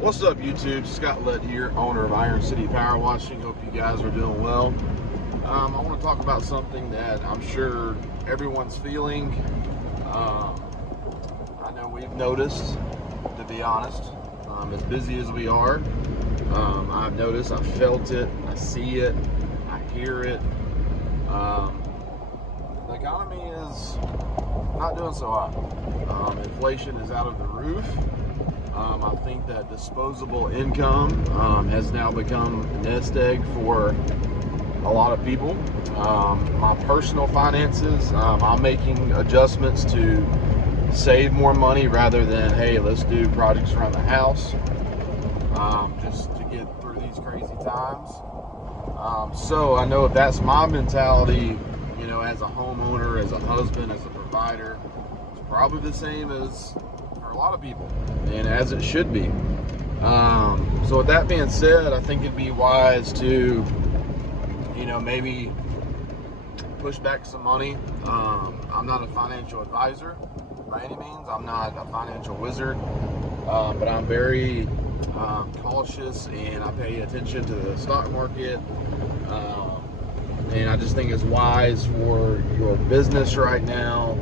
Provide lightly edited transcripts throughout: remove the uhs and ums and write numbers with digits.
What's up, YouTube? Scott Lett here, owner of Iron City Power Washing. Hope you guys are doing well. I want to talk about something that I'm sure everyone's feeling. Um, I know we've noticed, to be honest, as busy as we are. I've noticed, I've felt it, I see it, I hear it. Um, the economy is not doing so hot. Inflation is out of the roof. I think that disposable income has now become a nest egg for a lot of people. My personal finances, I'm making adjustments to save more money rather than, hey, let's do projects around the house just to get through these crazy times. So I know if that's my mentality, as a homeowner, as a husband, as a provider, it's probably the same as for a lot of people, and as it should be. So with that being said, I think it'd be wise to, maybe push back some money. I'm not a financial advisor by any means. I'm not a financial wizard, but I'm very cautious, and I pay attention to the stock market. And I just think it's wise for your business right now,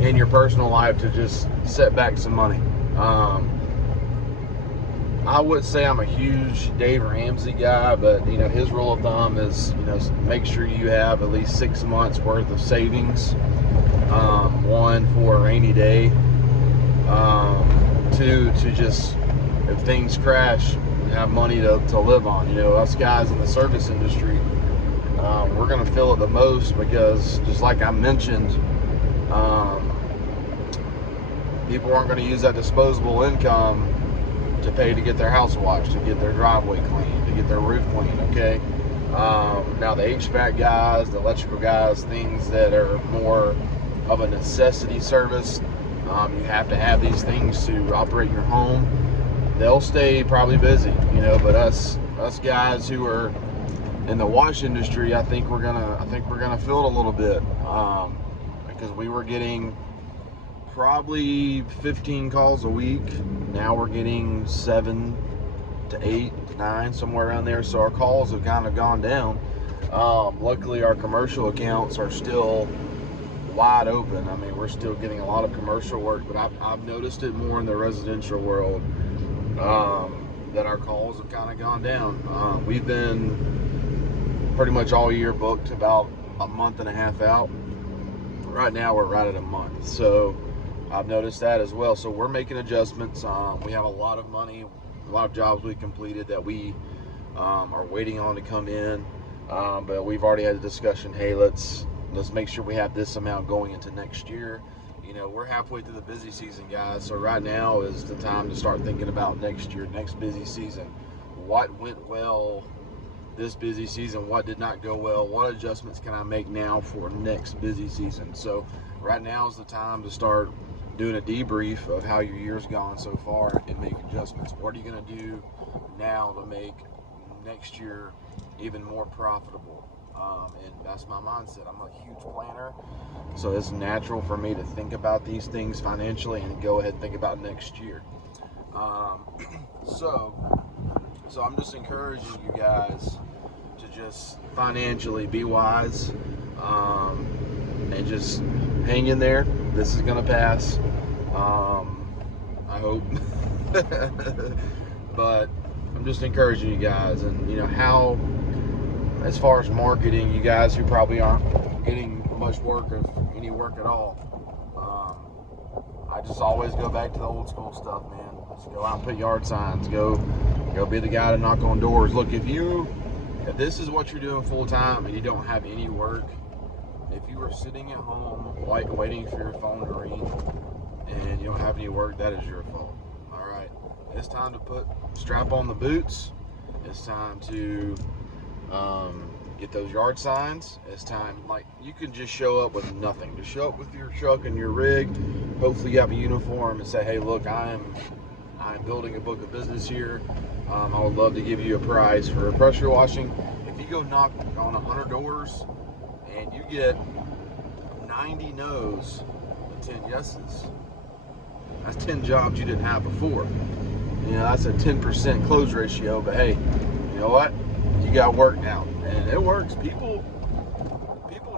in your personal life, to just set back some money. I would say I'm a huge Dave Ramsey guy, but his rule of thumb is make sure you have at least 6 months worth of savings. One, for a rainy day. Two, to just, if things crash, have money to live on. Us guys in the service industry, we're going to feel it the most because, just like I mentioned, people aren't going to use that disposable income to pay to get their house washed, to get their driveway cleaned, to get their roof cleaned, okay? Now the HVAC guys, the electrical guys, things that are more of a necessity service, you have to have these things to operate your home. They'll stay probably busy, but us guys who are in the wash industry, I think we're gonna feel it a little bit, because we were getting probably 15 calls a week. Now we're getting 7 to 8, 9, somewhere around there. So our calls have kind of gone down. Luckily, our commercial accounts are still wide open. I mean, we're still getting a lot of commercial work, but I've noticed it more in the residential world, that our calls have kind of gone down. We've been pretty much all year booked about a month and a half out. Right now, we're right at a month. So I've noticed that as well. So we're making adjustments. We have a lot of money, a lot of jobs we completed that we are waiting on to come in. But we've already had a discussion. Hey, let's make sure we have this amount going into next year. We're halfway through the busy season, guys. So right now is the time to start thinking about next year, next busy season. What went well this busy season? What did not go well? What adjustments can I make now for next busy season? So right now is the time to start doing a debrief of how your year's gone so far and make adjustments. What are you going to do now to make next year even more profitable? And that's my mindset. I'm a huge planner, so it's natural for me to think about these things financially and go ahead and think about next year. Um, so I'm just encouraging you guys to just financially be wise, and just hang in there. This is gonna pass. I hope. But I'm just encouraging you guys, and how, as far as marketing, you guys who probably aren't getting much work, if any work at all, I just always go back to the old school stuff, man. Just go out and put yard signs. Go be the guy to knock on doors. Look, if this is what you're doing full time and you don't have any work, if you are sitting at home waiting for your phone to ring and you don't have any work, that is your fault. All right, it's time to strap on the boots. It's time to get those yard signs. It's time, like, you can just show up with nothing. Just show up with your truck and your rig. Hopefully you have a uniform, and say, hey, look, I'm building a book of business here. I would love to give you a prize for pressure washing. If you go knock on 100 doors and you get 90 no's and 10 yeses, That's 10 jobs you didn't have before. You know, that's a 10% close ratio, but hey, you know what? You got work now, and it works. People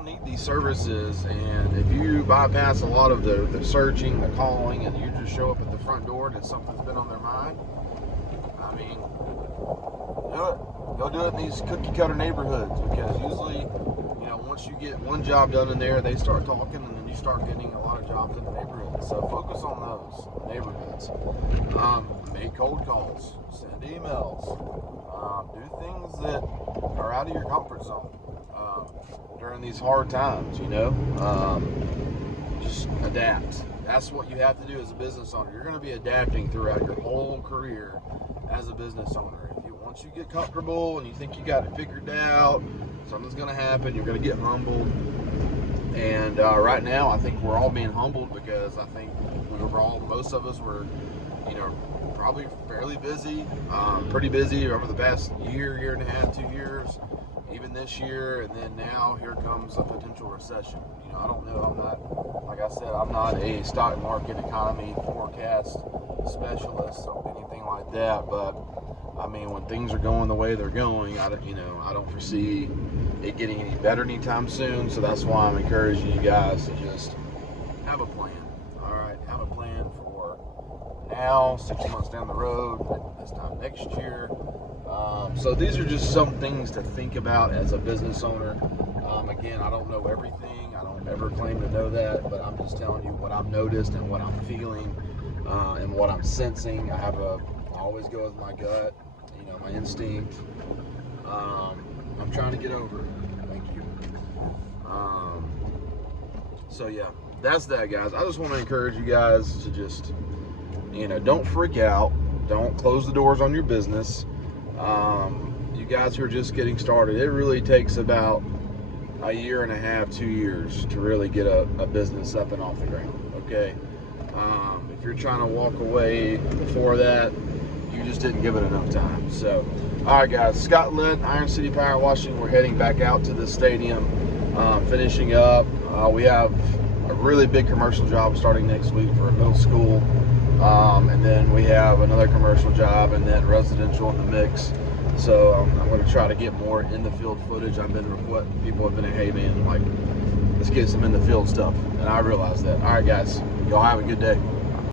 need these services, and if you bypass a lot of the searching, the calling, and you just show up at the front door and something's been on their mind, I mean, do it. Go do it in these cookie cutter neighborhoods, because usually, you know, once you get one job done in there, they start talking, and then you start getting a lot of jobs in the neighborhoods. So focus on those neighborhoods. Make cold calls, send emails, do things that are out of your comfort zone during these hard times, you know. Just adapt. That's what you have to do as a business owner. You're going to be adapting throughout your whole career as a business owner. Once you get comfortable and you think you got it figured out, something's going to happen. You're going to get humbled. And right now, I think we're all being humbled, because I think most of us were, you know, probably fairly busy, pretty busy over the past year and a half, 2 years, even this year. And then now here comes a potential recession. You know, I don't know. Like I said, I'm not a stock market economy forecast specialist or anything like that, but I mean, when things are going the way they're going, I don't foresee it getting any better anytime soon. So that's why I'm encouraging you guys to just have a plan. All right, have a plan for now, 6 months down the road, this time next year. So these are just some things to think about as a business owner. Again, I don't know everything. I don't ever claim to know that, but I'm just telling you what I've noticed and what I'm feeling and what I'm sensing. I always go with my gut, you know, my instinct. I'm trying to get over it. Thank you. So yeah, that's that, guys. I just want to encourage you guys to just, you know, don't freak out. Don't close the doors on your business. You guys who are just getting started, it really takes about a year and a half, 2 years to really get a business up and off the ground. Okay. If you're trying to walk away before that, you just didn't give it enough time. So, all right, guys. Scott Litt, Iron City Power Washing. We're heading back out to the stadium, finishing up. We have a really big commercial job starting next week for a middle school, and then we have another commercial job, and then residential in the mix. So I'm going to try to get more in the field footage. People have been, hey man, like, let's get some in the field stuff, and I realize that. All right, guys. Y'all have a good day.